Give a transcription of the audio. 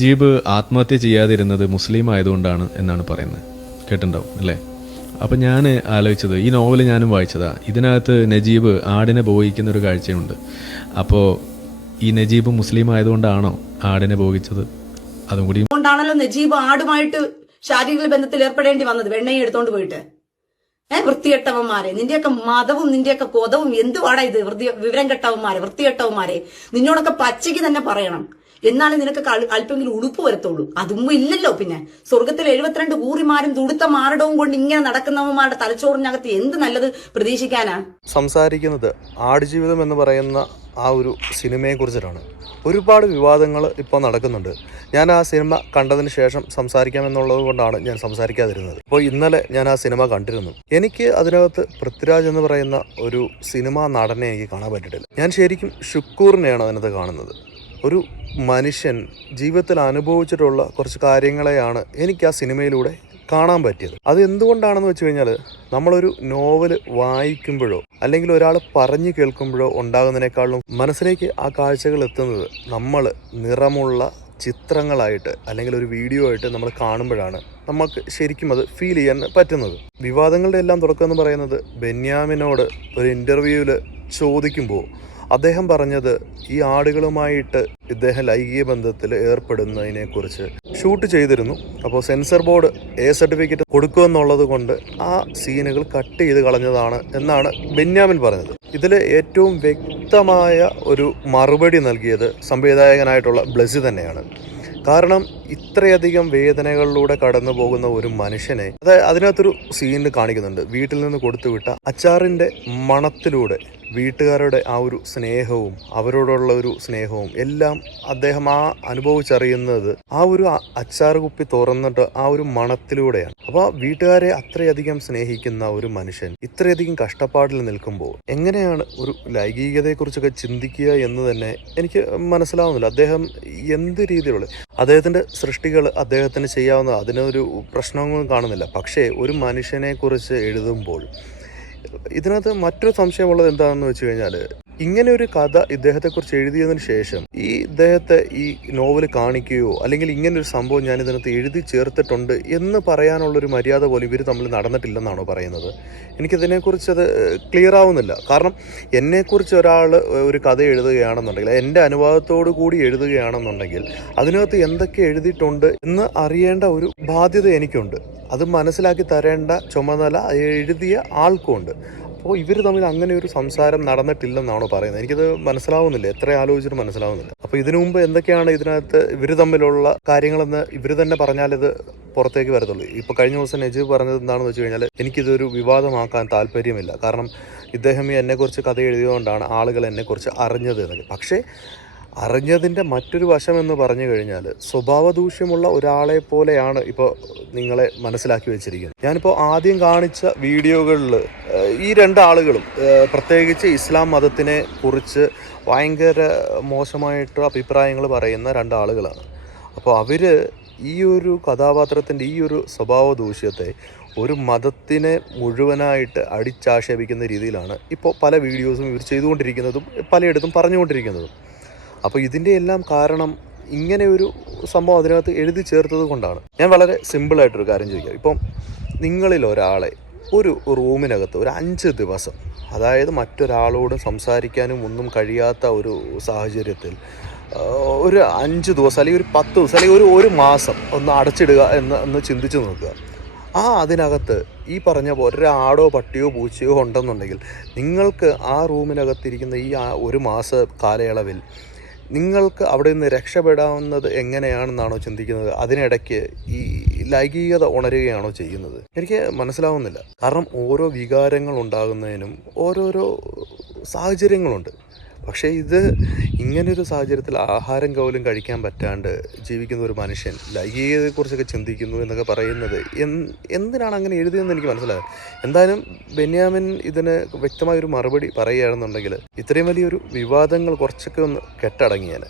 നജീബ് ആത്മഹത്യ ചെയ്യാതിരുന്നത് മുസ്ലിം ആയതുകൊണ്ടാണ് എന്നാണ് പറയുന്നത്. കേട്ടിട്ടുണ്ടാവും അല്ലേ? അപ്പം ഞാൻ ആലോചിച്ചത് ഈ നോവൽ ഞാനും വായിച്ചതാ. ഇതിനകത്ത് നജീബ് ആടിനെ ബോഹിക്കുന്ന ഒരു കാഴ്ചയുണ്ട്. അപ്പോൾ ഈ നജീബ് മുസ്ലിം ആയതുകൊണ്ടാണോ ആടിനെ ബോഹിച്ചത് അതും കൂടി കൊണ്ടാണല്ലോ നജീബ് ആടുമായിട്ട് ശാരീരിക ബന്ധത്തിൽ ഏർപ്പെടേണ്ടി വന്നത് വെണ്ണയും എടുത്തോണ്ട് പോയിട്ട്. ഏ വൃത്തികെട്ടവന്മാരെ നിന്റെയൊക്കെ മതവും നിന്റെയൊക്കെ കൊതവും എന്തുവാടാ ഇത്? വൃത്തി വിവരം കെട്ടവന്മാരെ വൃത്തികെട്ടവന്മാരെ. നിന്നോടൊക്കെ പച്ചയ്ക്ക് തന്നെ പറയണം. എന്നാലേ നിനക്ക് അല്പമെങ്കിലും ഉടുപ്പ് വരത്തുള്ളൂ. അതും ഇല്ലല്ലോ പിന്നെ. സ്വർഗത്തിൽ എഴുപത്തിരണ്ട് കൂറിമാരും തുടുത്ത മാരടവും കൊണ്ട് ഇങ്ങനെ നടക്കുന്നവന്മാരുടെ തലച്ചോറിനകത്ത് എന്ത് നല്ലത് പ്രതീക്ഷിക്കാനാ? സംസാരിക്കുന്നത് ആടുജീവിതം എന്ന് പറയുന്ന ആ ഒരു സിനിമയെ കുറിച്ചിട്ടാണ്. ഒരുപാട് വിവാദങ്ങൾ ഇപ്പോൾ നടക്കുന്നുണ്ട്. ഞാൻ ആ സിനിമ കണ്ടതിന് ശേഷം സംസാരിക്കാമെന്നുള്ളത് കൊണ്ടാണ് ഞാൻ സംസാരിക്കാതിരുന്നത്. അപ്പോൾ ഇന്നലെ ഞാൻ ആ സിനിമ കണ്ടിരുന്നു. എനിക്ക് അതിനകത്ത് പൃഥ്വിരാജ് എന്ന് പറയുന്ന ഒരു സിനിമാ നടനെ എനിക്ക് കാണാൻ പറ്റിയിട്ടില്ല. ഞാൻ ശരിക്കും ഷുക്കൂറിനെയാണ് അതിനകത്ത് കാണുന്നത്. ഒരു മനുഷ്യൻ ജീവിതത്തിൽ അനുഭവിച്ചിട്ടുള്ള കുറച്ച് കാര്യങ്ങളെയാണ് എനിക്ക് ആ സിനിമയിലൂടെ കാണാൻ പറ്റിയത്. അത് എന്തുകൊണ്ടാണെന്ന് വെച്ച് കഴിഞ്ഞാൽ നമ്മളൊരു നോവൽ വായിക്കുമ്പോഴോ അല്ലെങ്കിൽ ഒരാൾ പറഞ്ഞു കേൾക്കുമ്പോഴോ ഉണ്ടാകുന്നതിനേക്കാളും മനസ്സിലേക്ക് ആ കാഴ്ചകൾ എത്തുന്നത് നമ്മൾ നിറമുള്ള ചിത്രങ്ങളായിട്ട് അല്ലെങ്കിൽ ഒരു വീഡിയോ ആയിട്ട് നമ്മൾ കാണുമ്പോഴാണ് നമുക്ക് ശരിക്കും അത് ഫീൽ ചെയ്യാൻ പറ്റുന്നത്. വിവാദങ്ങളുടെ എല്ലാം തുടക്കം എന്ന് പറയുന്നത് ബെന്യാമിനോട് ഒരു ഇന്റർവ്യൂവിൽ ചോദിക്കുമ്പോൾ അദ്ദേഹം പറഞ്ഞത് ഈ ആടുകളുമായിട്ട് ഇദ്ദേഹം ലൈംഗിക ബന്ധത്തിൽ ഏർപ്പെടുന്നതിനെ കുറിച്ച് ഷൂട്ട് ചെയ്തിരുന്നു. അപ്പോൾ സെൻസർ ബോർഡ് എ സർട്ടിഫിക്കറ്റ് കൊടുക്കുമെന്നുള്ളത് കൊണ്ട് ആ സീനുകൾ കട്ട് ചെയ്ത് കളഞ്ഞതാണ് എന്നാണ് ബെന്യാമിൻ പറഞ്ഞത്. ഇതിൽ ഏറ്റവും വ്യക്തമായ ഒരു മറുപടി നൽകിയത് സംവിധായകനായിട്ടുള്ള ബ്ലസി തന്നെയാണ്. കാരണം ഇത്രയധികം വേദനകളിലൂടെ കടന്നു പോകുന്ന ഒരു മനുഷ്യനെ അത് അതിനകത്തൊരു സീനിൽ കാണിക്കുന്നുണ്ട്. വീട്ടിൽ നിന്ന് കൊടുത്തുവിട്ട അച്ചാറിന്റെ മണത്തിലൂടെ. വീട്ടുകാരുടെ ആ ഒരു സ്നേഹവും അവരോടുള്ള ഒരു സ്നേഹവും എല്ലാം അദ്ദേഹം ആ അനുഭവിച്ചറിയുന്നത് ആ ഒരു അച്ചാർ കുപ്പി തുറന്നിട്ട് ആ ഒരു മണത്തിലൂടെയാണ്. അപ്പോൾ വീട്ടുകാരെ അത്രയധികം സ്നേഹിക്കുന്ന ഒരു മനുഷ്യൻ ഇത്രയധികം കഷ്ടപ്പാടിൽ നിൽക്കുമ്പോൾ എങ്ങനെയാണ് ഒരു ലൈംഗികതയെക്കുറിച്ചൊക്കെ ചിന്തിക്കുക എന്ന് തന്നെ എനിക്ക് മനസ്സിലാവുന്നില്ല. അദ്ദേഹം എന്ത് രീതിയിലുള്ള അദ്ദേഹത്തിന്റെ സൃഷ്ടികൾ അദ്ദേഹത്തിന് ചെയ്യാവുന്ന അതിനൊരു പ്രശ്നങ്ങളും കാണുന്നില്ല. പക്ഷേ ഒരു മനുഷ്യനെ കുറിച്ച് എഴുതുമ്പോൾ ഇതിനകത്ത് മറ്റൊരു സംശയമുള്ളത് എന്താണെന്ന് വെച്ച് കഴിഞ്ഞാൽ ഇങ്ങനെ ഒരു കഥ ഇദ്ദേഹത്തെക്കുറിച്ച് എഴുതിയതിനു ശേഷം ഈ ഇദ്ദേഹത്തെ ഈ നോവൽ കാണിക്കുകയോ അല്ലെങ്കിൽ ഇങ്ങനെ ഒരു സംഭവം ഞാൻ ഇതിനകത്ത് എഴുതി ചേർത്തിട്ടുണ്ട് എന്ന് പറയാനുള്ള ഒരു മര്യാദ പോലും ഇവർ തമ്മിൽ നടന്നിട്ടില്ലെന്നാണോ പറയുന്നത്? എനിക്കിതിനെക്കുറിച്ച് അത് ക്ലിയർ ആവുന്നില്ല. കാരണം എന്നെക്കുറിച്ച് ഒരാൾ ഒരു കഥ എഴുതുകയാണെന്നുണ്ടെങ്കിൽ എന്റെ അനുവാദത്തോടു കൂടി എഴുതുകയാണെന്നുണ്ടെങ്കിൽ അതിനകത്ത് എന്തൊക്കെ എഴുതിയിട്ടുണ്ട് എന്ന് അറിയേണ്ട ഒരു ബാധ്യത എനിക്കുണ്ട്. അത് മനസ്സിലാക്കി തരേണ്ട ചുമതല എഴുതിയ ആൾക്കുണ്ട്. അപ്പോൾ ഇവർ തമ്മിൽ അങ്ങനെ ഒരു സംസാരം നടന്നിട്ടില്ലെന്നാണോ പറയുന്നത്? എനിക്കത് മനസ്സിലാവുന്നില്ല. എത്ര ആലോചിച്ചിട്ട് മനസ്സിലാവുന്നില്ല. അപ്പോൾ ഇതിനു മുമ്പ് എന്തൊക്കെയാണ് ഇതിനകത്ത് ഇവർ തമ്മിലുള്ള കാര്യങ്ങളെന്ന് ഇവർ തന്നെ പറഞ്ഞാലത് പുറത്തേക്ക് വരത്തുള്ളൂ. ഇപ്പോൾ കഴിഞ്ഞ ദിവസം നജീബ് പറഞ്ഞത് എന്താണെന്ന് വെച്ച് കഴിഞ്ഞാൽ എനിക്കിതൊരു വിവാദമാക്കാൻ താല്പര്യമില്ല. കാരണം ഇദ്ദേഹം എന്നെക്കുറിച്ച് കഥ എഴുതിയതുകൊണ്ടാണ് ആളുകൾ എന്നെക്കുറിച്ച് അറിഞ്ഞത് എന്നൊക്കെ. പക്ഷേ അറിഞ്ഞതിന്റെ മറ്റൊരു വശം എന്ന് പറഞ്ഞു കഴിഞ്ഞാൽ സ്വഭാവ ദൂഷ്യമുള്ള ഒരാളെ പോലെയാണ് ഇപ്പോൾ നിങ്ങളെ മനസ്സിലാക്കി വെച്ചിരിക്കുന്നത്. ഞാനിപ്പോൾ ആദ്യം കാണിച്ച വീഡിയോകളിൽ ഈ രണ്ടാളുകളും പ്രത്യേകിച്ച് ഇസ്ലാം മതത്തിനെ കുറിച്ച് ഭയങ്കര മോശമായിട്ട് അഭിപ്രായങ്ങൾ പറയുന്ന രണ്ടാളുകളാണ് അപ്പോൾ അവർ ഈ ഒരു കഥാപാത്രത്തിന്റെ ഈ ഒരു സ്വഭാവ ദൂഷ്യത്തെ ഒരു മതത്തിനെ മുഴുവനായിട്ട് അടിച്ചാക്ഷേപിക്കുന്ന രീതിയിലാണ് ഇപ്പോൾ പല വീഡിയോസും ഇവർ ചെയ്തുകൊണ്ടിരിക്കുന്നതും പലയിടത്തും പറഞ്ഞുകൊണ്ടിരിക്കുന്നതും. അപ്പോൾ ഇതിന്റെ എല്ലാം കാരണം ഇങ്ങനെ ഒരു സംഭവം അതിനകത്ത് എഴുതി ചേർത്തത് കൊണ്ടാണ്. ഞാൻ വളരെ സിമ്പിളായിട്ടൊരു കാര്യം ചോദിക്കാം. ഇപ്പം നിങ്ങളിൽ ഒരാളെ ഒരു റൂമിനകത്ത് ഒരു അഞ്ച് ദിവസം അതായത് മറ്റൊരാളോട് സംസാരിക്കാനും ഒന്നും കഴിയാത്ത ഒരു സാഹചര്യത്തിൽ ഒരു അഞ്ച് ദിവസം അല്ലെങ്കിൽ ഒരു പത്ത് ദിവസം അല്ലെങ്കിൽ ഒരു ഒരു മാസം ഒന്ന് അടച്ചിടുക എന്ന് ഒന്ന് ചിന്തിച്ച് നോക്കുക. ആ അതിനകത്ത് ഈ പറഞ്ഞ പോലെ ഒരു ആടോ പട്ടിയോ പൂച്ചയോ ഉണ്ടെന്നുണ്ടെങ്കിൽ നിങ്ങൾക്ക് ആ റൂമിനകത്തിരിക്കുന്ന ഈ ഒരു മാസ കാലയളവിൽ നിങ്ങൾക്ക് അവിടെ നിന്ന് രക്ഷപ്പെടാവുന്നത് എങ്ങനെയാണെന്നാണോ ചിന്തിക്കുന്നത്. അതിനിടയ്ക്ക് ഈ ലൈംഗികത ഉണരുകയാണോ ചെയ്യുന്നത്? എനിക്ക് മനസ്സിലാവുന്നില്ല. കാരണം ഓരോ വികാരങ്ങൾ ഉണ്ടാകുന്നതിനും ഓരോരോ സാഹചര്യങ്ങളുണ്ട്. പക്ഷേ ഇത് ഇങ്ങനൊരു സാഹചര്യത്തിൽ ആഹാരം കൗലും കഴിക്കാൻ പറ്റാണ്ട് ജീവിക്കുന്ന ഒരു മനുഷ്യൻ ലൈംഗികതയെക്കുറിച്ചൊക്കെ ചിന്തിക്കുന്നു എന്നൊക്കെ പറയുന്നത് എന്ത് എന്തിനാണ് അങ്ങനെ എഴുതിയതെന്ന് എനിക്ക് മനസ്സിലായത് എന്തായാലും ബെന്യാമിൻ ഇതിന് വ്യക്തമായൊരു മറുപടി പറയുകയാണെന്നുണ്ടെങ്കിൽ ഇത്രയും വലിയൊരു വിവാദങ്ങൾ കുറച്ചൊക്കെ ഒന്ന് കെട്ടടങ്ങിയാൽ